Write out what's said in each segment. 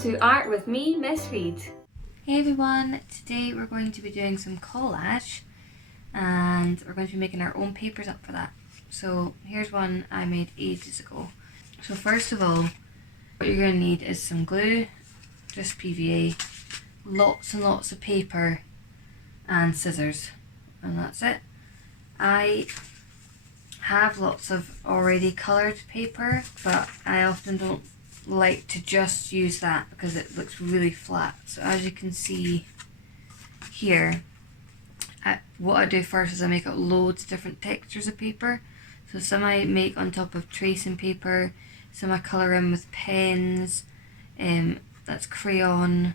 to Art with me, Miss Reid. Hey everyone, today we're going to be doing some collage and we're going to be making our own papers up for that. So here's one I made ages ago. So first of all, what you're going to need is some glue, just PVA, lots and lots of paper and scissors, and that's it. I have lots of already coloured paper, but I often don't like to just use that because it looks really flat. So as you can see here, what I do first is I make up loads of different textures of paper. So some I make on top of tracing paper, some I colour in with pens, that's crayon.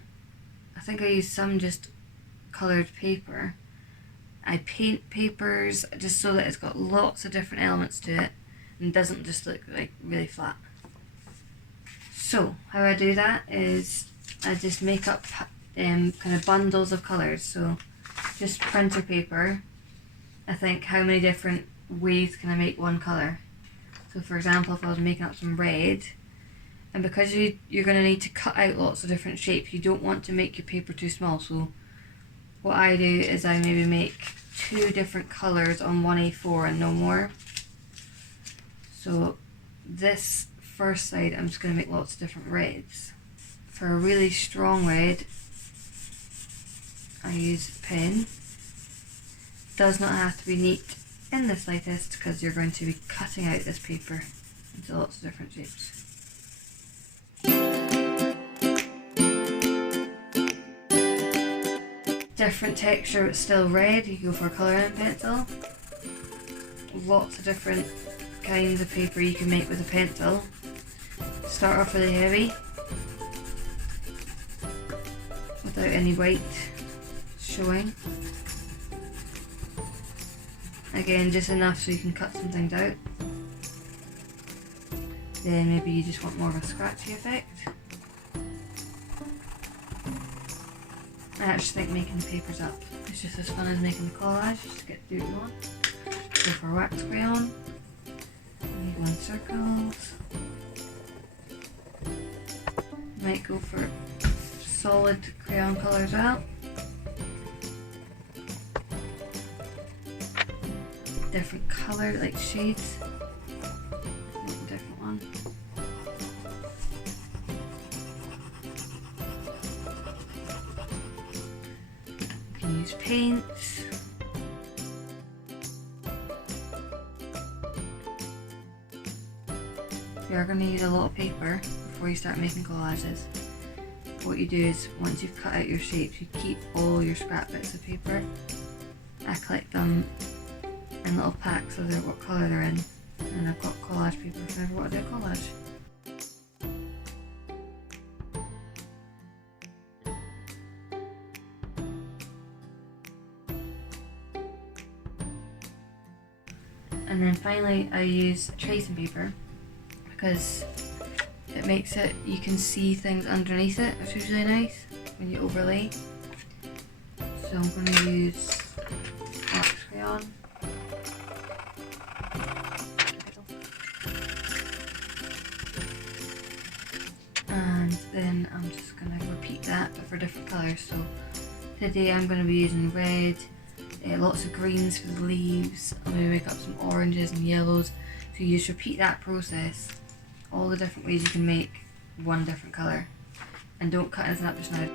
I think I use some just coloured paper. I paint papers just so that it's got lots of different elements to it and doesn't just look like really flat. So how I do that is I just make up kind of bundles of colours. So just printer paper, I think how many different ways can I make one colour. So for example, if I was making up some red, and because you're going to need to cut out lots of different shapes, you don't want to make your paper too small. So what I do is I maybe make 2 different colours on one A4 and no more. So this first side I'm just going to make lots of different reds. For a really strong red I use a pen. Does not have to be neat in the slightest because you're going to be cutting out this paper into lots of different shapes. Different texture but still red, you go for a colouring pencil. Lots of different kinds of paper you can make with a pencil. Start off really heavy without any white showing. Again, just enough so you can cut some things out. Then maybe you just want more of a scratchy effect. I actually think making the papers up is just as fun as making the collage. Just get to do what you want. Go for wax crayon. Maybe one circles. Might go for solid crayon colour as well. Different colour, like shades. A different one. You can use paints. You're going to need a lot of paper before you start making collages. What you do is once you've cut out your shapes, you keep all your scrap bits of paper. I collect them in little packs so they're what colour they're in, and I've got collage paper if I ever want to do a collage. And then finally I use tracing paper because it makes it, you can see things underneath it, which is really nice when you overlay. So I'm going to use wax crayon. And then I'm just going to repeat that but for different colours. So today I'm going to be using red, lots of greens for the leaves. I'm going to make up some oranges and yellows. So you just repeat that process, all the different ways you can make one different colour. And don't cut anything up just now.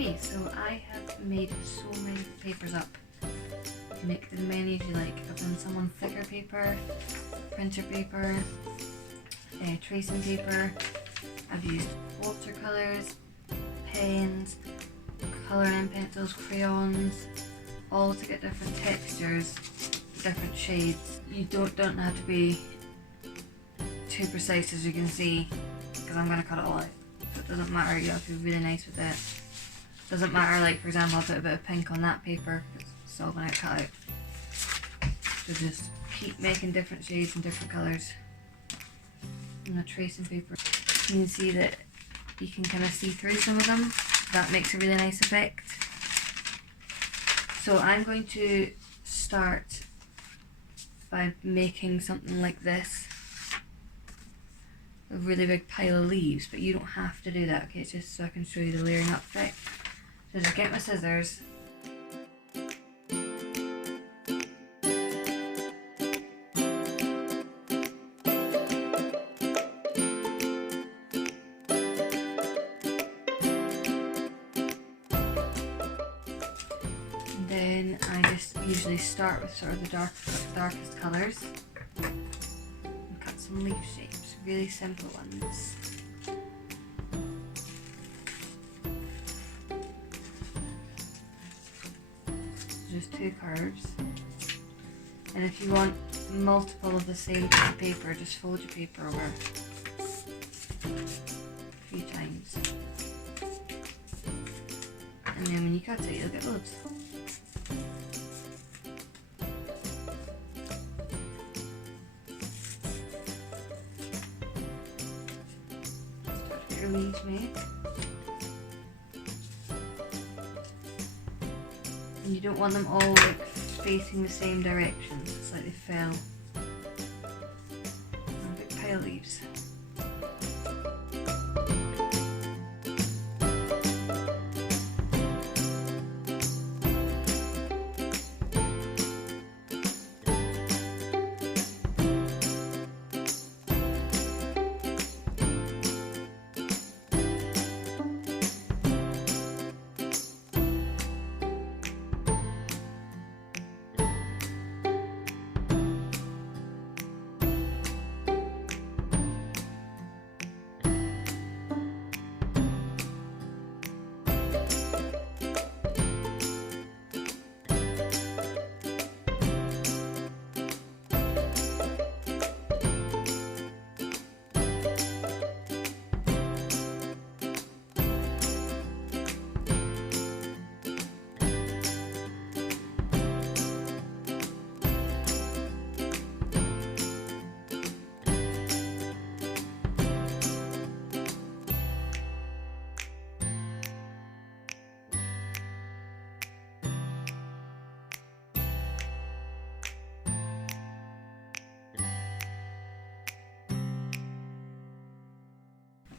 Okay, so I have made so many papers up. You can make as many as you like. I've done some on thicker paper, printer paper, tracing paper. I've used watercolours, pens, colouring pencils, crayons, all to get different textures, different shades. You don't have to be too precise, as you can see, because I'm going to cut it all out. So it doesn't matter, you have to be really nice with it. Doesn't matter, like for example, I'll put a bit of pink on that paper, it's still going to cut out. So just keep making different shades and different colours. On a tracing paper, you can see that you can kind of see through some of them. That makes a really nice effect. So I'm going to start by making something like this. A really big pile of leaves, but you don't have to do that, okay? It's just so I can show you the layering up effect. So just get my scissors. And then I just usually start with sort of the darkest colours and cut some leaf shapes, really simple ones. Just two curves, and if you want multiple of the same piece of paper, just fold your paper over a few times, and then when you cut it you'll get loads. Start to get your leaves made. And you don't want them all like facing the same direction, so it's like they fell. A big pile of leaves.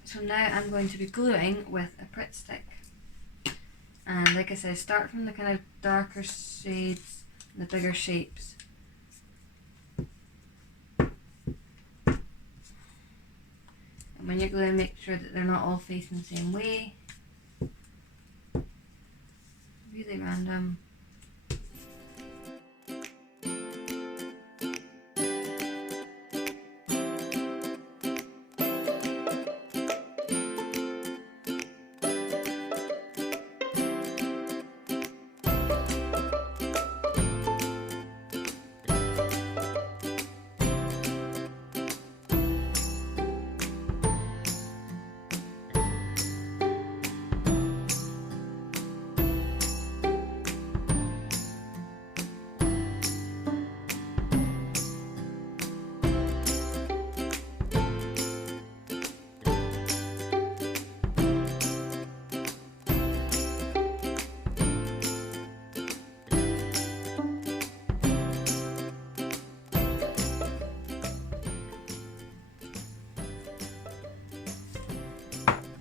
So now I'm going to be gluing with a Pritt stick. And like I said, start from the kind of darker shades and the bigger shapes. And when you're gluing, make sure that they're not all facing the same way. Really random.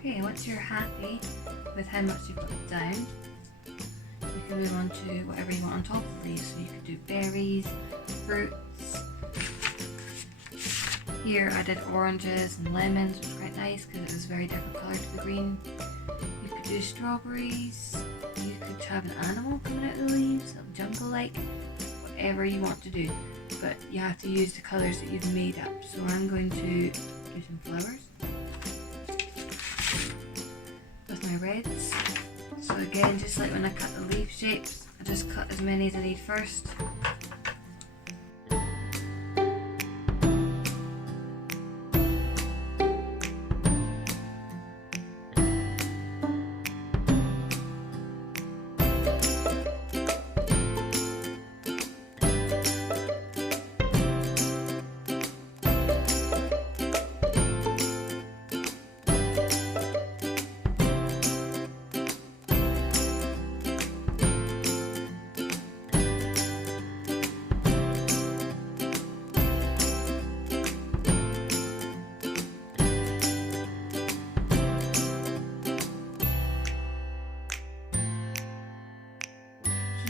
Okay, once you're happy with how much you've put down, you can move on to whatever you want on top of these. So you could do berries, fruits. Here I did oranges and lemons, which was quite nice because it was a very different colour to the green. You could do strawberries, you could have an animal coming out of the leaves, something jungle-like, whatever you want to do. But you have to use the colours that you've made up. So I'm going to do some flowers with my reds. So again, just like when I cut the leaf shapes, I just cut as many as I need first.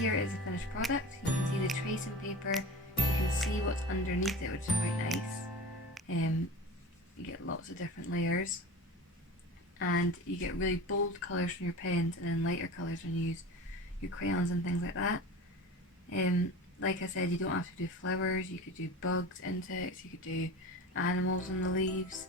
Here is the finished product. You can see the tracing paper, you can see what's underneath it, which is quite nice. You get lots of different layers, and you get really bold colours from your pens and then lighter colours when you use your crayons and things like that. Like I said, you don't have to do flowers, you could do bugs, insects, you could do animals on the leaves.